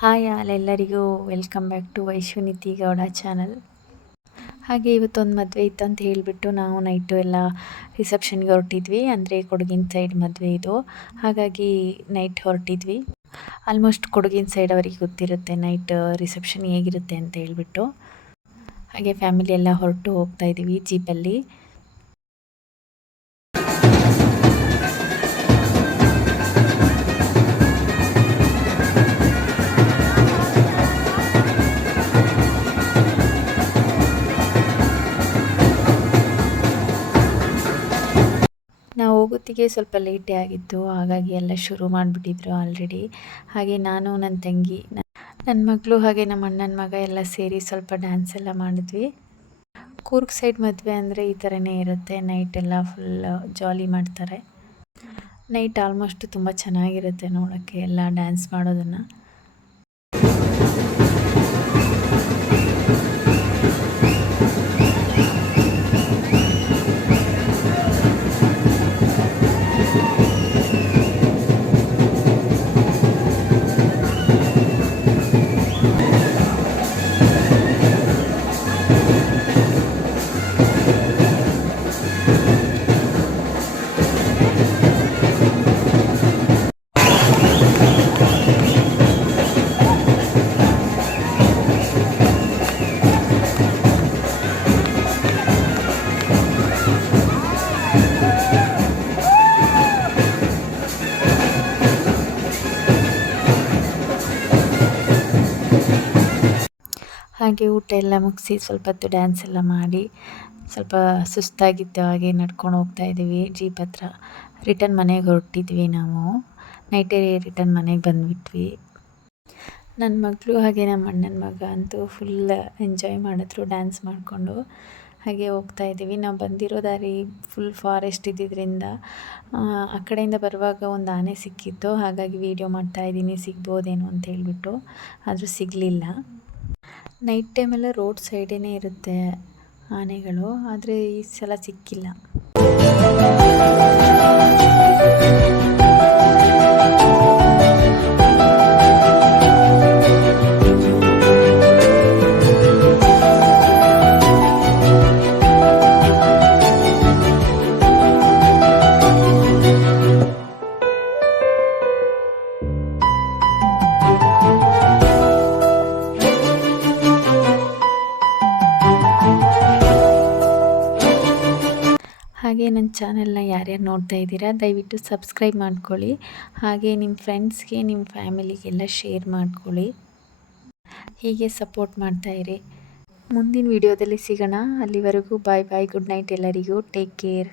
Hi all ಎಲ್ಲರಿಗೂ welcome back to Vaishwaniti Gowda channel. ಹಾಗೆ ಇವತ್ತೊಂದು ಮದುವೆ ಇತ್ತು ಅಂತ ಹೇಳಿಬಿಟ್ಟು ನಾವು ನೈಟು ಎಲ್ಲ ರಿಸೆಪ್ಷನ್ಗೆ ಹೊರಟಿದ್ವಿ. ಅಂದರೆ ಕೊಡಗಿನ ಸೈಡ್ ಮದುವೆ ಇದು, ಹಾಗಾಗಿ ನೈಟ್ ಹೊರಟಿದ್ವಿ. ಆಲ್ಮೋಸ್ಟ್ ಕೊಡಗಿನ ಸೈಡ್ ಅವರಿಗೆ ಗೊತ್ತಿರುತ್ತೆ ನೈಟ್ ರಿಸೆಪ್ಷನ್ ಹೇಗಿರುತ್ತೆ ಅಂತ ಹೇಳಿಬಿಟ್ಟು. ಹಾಗೆ ಫ್ಯಾಮಿಲಿ ಎಲ್ಲ ಹೊರಟು ಹೋಗ್ತಾ ಇದ್ದೀವಿ ಜೀಪಲ್ಲಿ. ನಾವು ಹೋಗೋತ್ತಿಗೆ ಸ್ವಲ್ಪ ಲೇಟೇ ಆಗಿತ್ತು, ಹಾಗಾಗಿ ಎಲ್ಲ ಶುರು ಮಾಡಿಬಿಟ್ಟಿದ್ರು ಆಲ್ರೆಡಿ. ಹಾಗೆ ನಾನು, ನನ್ನ ತಂಗಿ, ನನ್ನ ಮಗಳು ಹಾಗೆ ನಮ್ಮ ಅಣ್ಣನ ಮಗ ಎಲ್ಲ ಸೇರಿ ಸ್ವಲ್ಪ ಡ್ಯಾನ್ಸ್ ಎಲ್ಲ ಮಾಡಿದ್ವಿ. ಕೂರ್ಗ್ ಸೈಡ್ ಮದುವೆ ಅಂದರೆ ಈ ಥರನೇ ಇರುತ್ತೆ, ನೈಟ್ ಎಲ್ಲ ಫುಲ್ ಜಾಲಿ ಮಾಡ್ತಾರೆ. ನೈಟ್ ಆಲ್ಮೋಸ್ಟ್ ತುಂಬ ಚೆನ್ನಾಗಿರುತ್ತೆ ನೋಡೋಕ್ಕೆ ಎಲ್ಲ ಡ್ಯಾನ್ಸ್ ಮಾಡೋದನ್ನು. ಹಾಗೆ ಊಟ ಎಲ್ಲ ಮುಗಿಸಿ ಸ್ವಲ್ಪ ಹೊತ್ತು ಡ್ಯಾನ್ಸ್ ಎಲ್ಲ ಮಾಡಿ ಸ್ವಲ್ಪ ಸುಸ್ತಾಗಿತ್ತು. ಹಾಗೆ ನಡ್ಕೊಂಡು ಹೋಗ್ತಾ ಇದ್ದೀವಿ ಜೀಪ್ ಹತ್ರ. ರಿಟರ್ನ್ ಮನೆಗೆ ಹೊರಟಿದ್ವಿ ನಾವು. ನೈಟೇ ರಿಟರ್ನ್ ಮನೆಗೆ ಬಂದುಬಿಟ್ವಿ. ನನ್ನ ಮಗಳು ಹಾಗೆ ನಮ್ಮ ಅಣ್ಣನ ಮಗ ಅಂತೂ ಫುಲ್ ಎಂಜಾಯ್ ಮಾಡಿದ್ರು ಡ್ಯಾನ್ಸ್ ಮಾಡಿಕೊಂಡು. ಹಾಗೆ ಹೋಗ್ತಾ ಇದ್ದೀವಿ. ನಾವು ಬಂದಿರೋ ದಾರಿ ಫುಲ್ ಫಾರೆಸ್ಟ್ ಇದ್ದಿದ್ದರಿಂದ ಆ ಕಡೆಯಿಂದ ಬರುವಾಗ ಒಂದು ಆನೆ ಸಿಕ್ಕಿತ್ತು, ಹಾಗಾಗಿ ವೀಡಿಯೋ ಮಾಡ್ತಾಯಿದ್ದೀನಿ ಸಿಗ್ಬೋದೇನೋ ಅಂತ ಹೇಳಿಬಿಟ್ಟು. ಆದರೂ ಸಿಗಲಿಲ್ಲ. ನೈಟ್ ಟೈಮೆಲ್ಲ ರೋಡ್ ಸೈಡೇ ಇರುತ್ತೆ ಆನೆಗಳು, ಆದರೆ ಈ ಸಲ ಸಿಕ್ಕಿಲ್ಲ. ಹಾಗೆ ನನ್ನ ಚಾನಲ್ನ ಯಾರ್ಯಾರು ನೋಡ್ತಾ ಇದ್ದೀರಾ ದಯವಿಟ್ಟು ಸಬ್ಸ್ಕ್ರೈಬ್ ಮಾಡ್ಕೊಳ್ಳಿ. ಹಾಗೆ ನಿಮ್ಮ ಫ್ರೆಂಡ್ಸ್ಗೆ, ನಿಮ್ಮ ಫ್ಯಾಮಿಲಿಗೆಲ್ಲ ಶೇರ್ ಮಾಡ್ಕೊಳ್ಳಿ. ಹೀಗೆ ಸಪೋರ್ಟ್ ಮಾಡ್ತಾಯಿರಿ. ಮುಂದಿನ ವಿಡಿಯೋದಲ್ಲಿ ಸಿಗೋಣ. ಅಲ್ಲಿವರೆಗೂ ಬಾಯ್ ಬಾಯ್, ಗುಡ್ ನೈಟ್ ಎಲ್ಲರಿಗೂ. Take care.